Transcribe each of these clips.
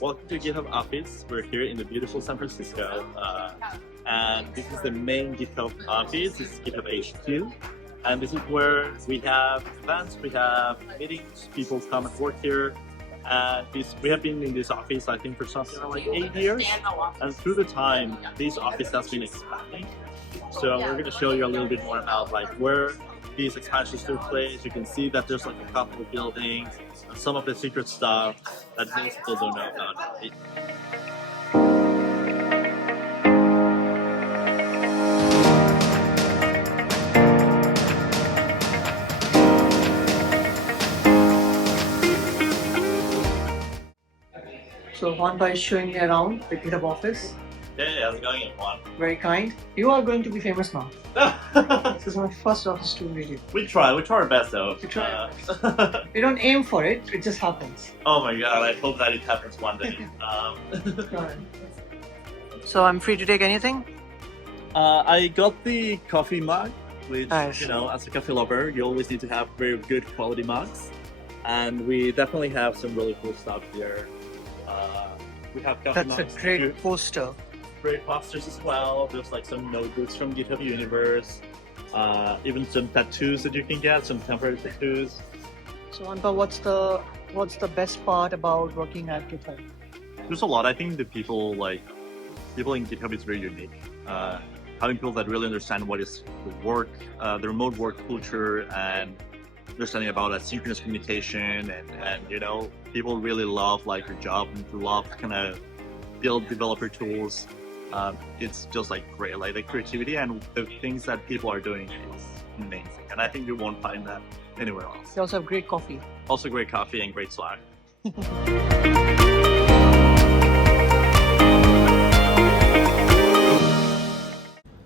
welcome to GitHub office. We're here in the beautiful San Francisco, and this is the main GitHub office. This is GitHub HQ, and this is where we have events, we have meetings, people come and work here. And we have been in this office, I think, for something like 8 years, and through the time, this office has been expanding. So we're going to show you a little bit more about like where these expansions took place. You can see that there's like a couple of buildings and some of the secret stuff that most people don't know about. So Juanpa is showing me around the GitHub office. Hey, how's it going, everyone? Very kind. You are going to be famous now. This is my first office tour video. We try our best though. We try. We don't aim for it, it just happens. Oh my god, I hope that it happens one day. So I'm free to take anything? I got the coffee mug, which, nice. You know, as a coffee lover, you always need to have very good quality mugs. And we definitely have some really cool stuff here. We have coffee mugs. That's a great poster. Great posters as well. There's like some notebooks from GitHub Universe. Even some tattoos that you can get, some temporary tattoos. So Juanpa, what's the best part about working at GitHub? There's a lot. I think the people in GitHub is very unique. Having people that really understand what is the work, the remote work culture, and understanding about asynchronous communication, and you know, people really love like your job and love kind of build developer tools. It's just like great, like the creativity and the things that people are doing is amazing, and I think you won't find that anywhere else. They also have great coffee. Also great coffee and great swag.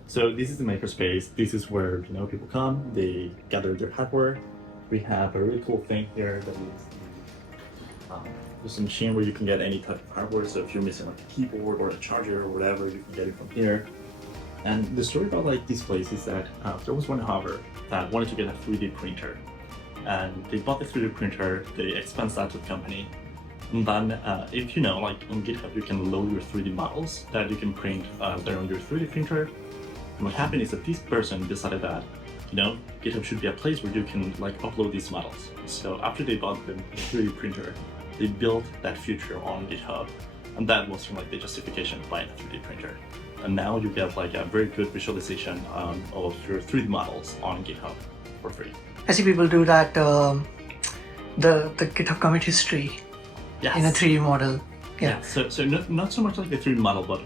So this is the makerspace. This is where, you know, people come, they gather their hardware. We have a really cool thing here that is there's a machine where you can get any type of hardware. So if you're missing like a keyboard or a charger or whatever, you can get it from here. And the story about like this place is that there was one hover that wanted to get a 3D printer, and they bought the 3D printer. They expensed that to the company. And then if you know, like on GitHub, you can load your 3D models that you can print there on your 3D printer. And what happened is that this person decided that, you know, GitHub should be a place where you can like upload these models. So after they bought the 3D printer, they built that feature on GitHub, and that was like the justification of buying a 3D printer. And now you get like a very good visualization of your 3D models on GitHub for free. I see people do that, the GitHub commit history Yes. in a 3D model. Yeah. So not so much like the 3D model, but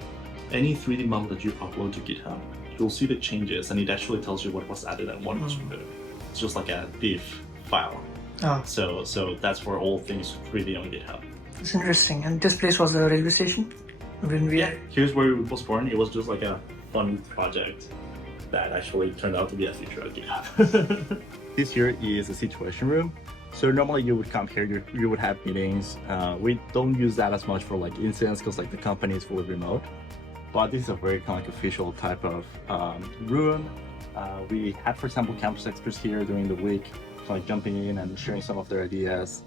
any 3D model that you upload to GitHub, you'll see the changes, and it actually tells you what was added and what was removed. It's just like a diff file. Oh. So that's for all things 3D on GitHub. It's interesting. And this place was the railway station? Here's where it was born. It was just like a fun project that actually turned out to be a feature of GitHub. This here is a situation room. So normally you would come here, you would have meetings. We don't use that as much for like incidents because like the company is fully remote. But this is a very kind of like official type of room. We had, for example, campus experts here during the week, like jumping in and sharing some of their ideas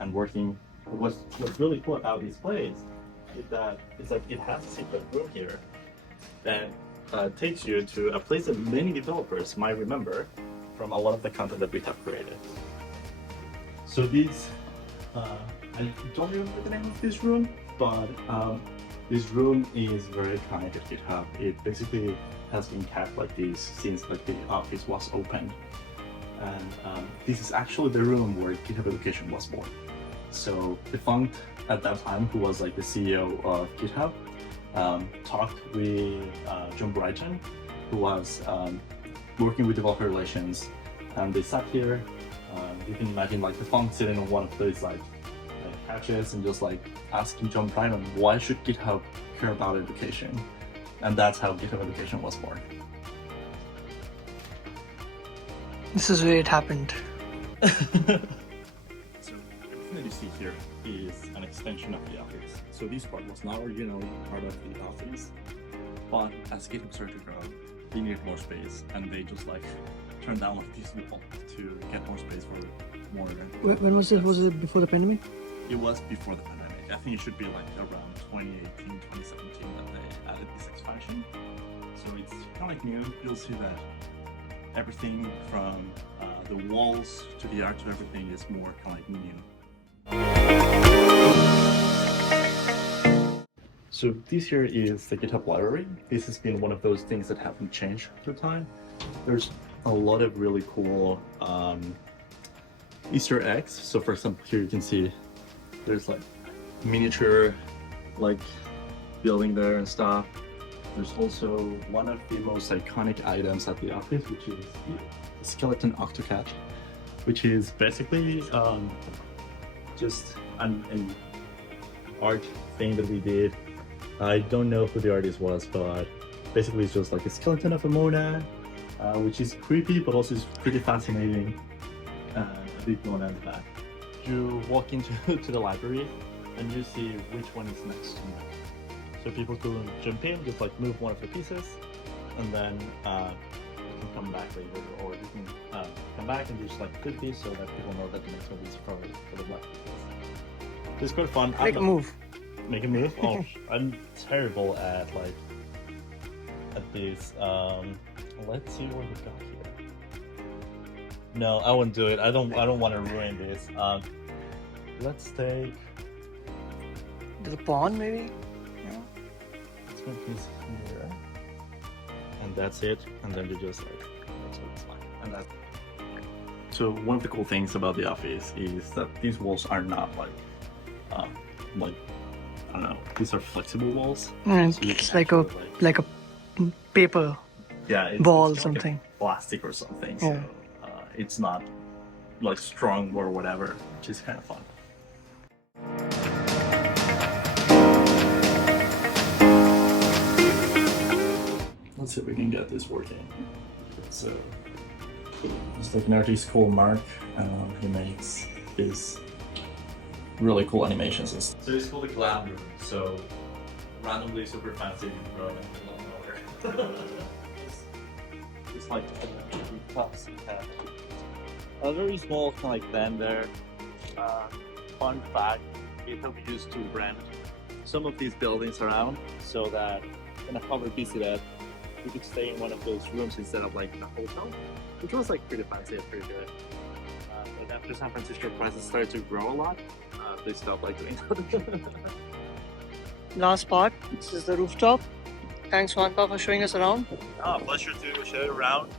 and working. What's really cool about this place is that it's like it has a secret room here that takes you to a place that many developers might remember from a lot of the content that we have created. So these, I don't remember the name of this room, but this room is very iconic at GitHub. It basically has been kept like this since like the office was opened. And this is actually the room where GitHub Education was born. So defunct at that time, who was like the CEO of GitHub, talked with John Brighton, who was working with developer relations, and they sat here. You can imagine like defunct sitting on one of those like couches and just like asking John Brighton, why should GitHub care about education? And that's how GitHub Education was born. This is where it happened. So everything that you see here is an extension of the office. So this part was not originally part of the office, but as GitHub started to grow, they needed more space, and they just like turned down like this wall to get more space for more. When was it? Was it before the pandemic? It was before the pandemic. I think it should be like around 2018, 2017 that they added this expansion. So it's kind of like new. You'll see that everything from the walls to the art to everything is more kind of like new. So this here is the GitHub library. This has been one of those things that haven't changed through time. There's a lot of really cool Easter eggs. So for example, here you can see there's like miniature like building there and stuff. There's also one of the most iconic items at the office, which is the skeleton octocat, which is basically just an art thing that we did. I don't know who the artist was, but basically it's just like a skeleton of a Mona, which is creepy, but also is pretty fascinating. A big Mona in the back. You walk into the library and you see which one is next to you. So people can jump in, just like move one of the pieces, and then you can come back later, or you can come back and just like flip these so that people know that the next one is for the black pieces. It's quite fun. Make a move. Make a move? Oh, I'm terrible at this. Let's see what we got here. No, I won't do it. I don't want to ruin this. Let's take The pawn, maybe? Yeah. let's make this here. And that's it. And then you just like that's what it's like. And that. So one of the cool things about the office is that these walls are not like I don't know. These are flexible walls. And So you it's can like a actually, paper. yeah, ball it's kind of something. like plastic or something. Yeah. So it's not like strong or whatever, which is kind of fun. Let's see if we can get this working. So it's like an artist called Mark. He makes these really cool animations. So it's called a glam room. So randomly super fancy room in the middle of nowhere. It's like tops. A very small kind of like band there. Fun fact: GitHub used to rent some of these buildings around so that whenever we visited, we could stay in one of those rooms instead of like in a hotel, which was like pretty fancy and pretty good. But after San Francisco prices started to grow a lot, they stopped like doing that. Last part. This is the rooftop. Thanks, Juanpa, for showing us around. Oh, pleasure to show you around.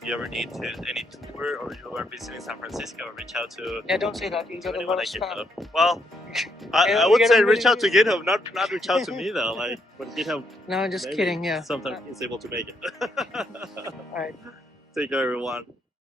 If you ever need any tour or you are visiting San Francisco, reach out to Yeah, don't say that. You'll get a anyone lot at of spam. GitHub. Well, I Yeah, would we say get a reach out to million GitHub, not reach out to me though. Like, but GitHub No, just maybe kidding. Yeah. sometimes is able to make it. All right. Take care, everyone.